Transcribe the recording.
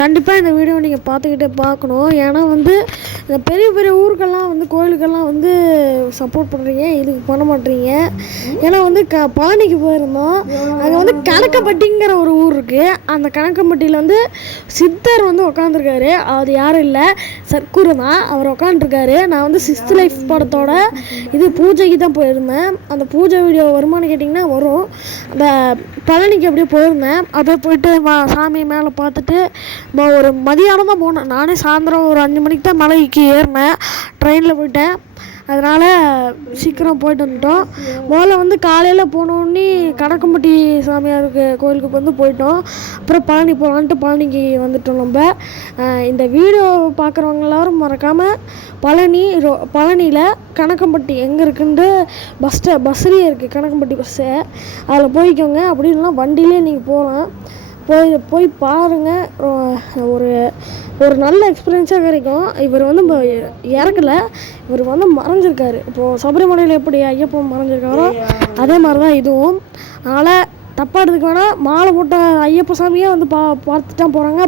கண்டிப்பாக இந்த வீடியோ நீங்கள் பார்க்கணும். ஏன்னா வந்து இந்த பெரிய பெரிய ஊருக்கெல்லாம் வந்து கோயிலுக்கெல்லாம் வந்து சப்போர்ட் பண்ணுறீங்க, இதுக்கு பண்ண மாட்டீங்க. ஏன்னா வந்து பழனிக்கு போயிருந்தோம். அங்கே வந்து கணக்கம்பட்டிங்கிற ஒரு ஊர் இருக்குது. அந்த கணக்கம்பட்டியில் வந்து சித்தர் வந்து உட்காந்துருக்காரு. அது யாரும் இல்லை, சர்க்குரு தான். அவர் உட்காந்துருக்காரு. நான் வந்து 6th லைஃப் படத்தோட பூஜைக்கு தான் போயிருந்தேன். அந்த பூஜை வீடியோ வருமானு கேட்டிங்கன்னா வரும். அந்த பழனிக்கு அப்படியே போயிருந்தேன். அப்படியே போயிட்டு சாமி மேலே பார்த்துட்டு ஒரு மதியானம் தான் போனேன். நானே சாயந்தரம் ஒரு 5 மணிக்கு தான் மலைக்கு ஏறினேன். ட்ரெயினில் போயிட்டேன். அதனால் சீக்கிரம் போயிட்டு வந்துட்டோம். முதல்ல வந்து காலையில் போனோடனே கணக்கம்பட்டி சாமியாருக்கு கோயிலுக்கு வந்து போயிட்டோம். அப்புறம் பழனி போகலான்ட்டு பழனிக்கு வந்துட்டோம். நம்ம இந்த வீடியோ பார்க்குறவங்க எல்லோரும் மறக்காமல் பழனியில் கணக்கம்பட்டி எங்கே இருக்குன்ட்டு பஸ்ஸுலேயே இருக்குது. கணக்கம்பட்டி பஸ்ஸு அதில் போய்க்கோங்க. அப்படி இல்லைனா வண்டியிலே நீங்கள் போகலாம். போய் பாருங்கள். ஒரு நல்ல எக்ஸ்பீரியன்ஸாக கிடைக்கும். இவர் வந்து இறக்கலை, இவர் வந்து மறைஞ்சிருக்காரு. இப்போது சபரிமலையில் எப்படி ஐயப்பன் மறைஞ்சிருக்காரோ அதே மாதிரி தான் இதுவும். அதனால் தப்பாக எடுத்துக்க வேணாம். மாலை போட்ட ஐயப்ப சாமியே வந்து பார்த்துட்டு தான் போகிறாங்க.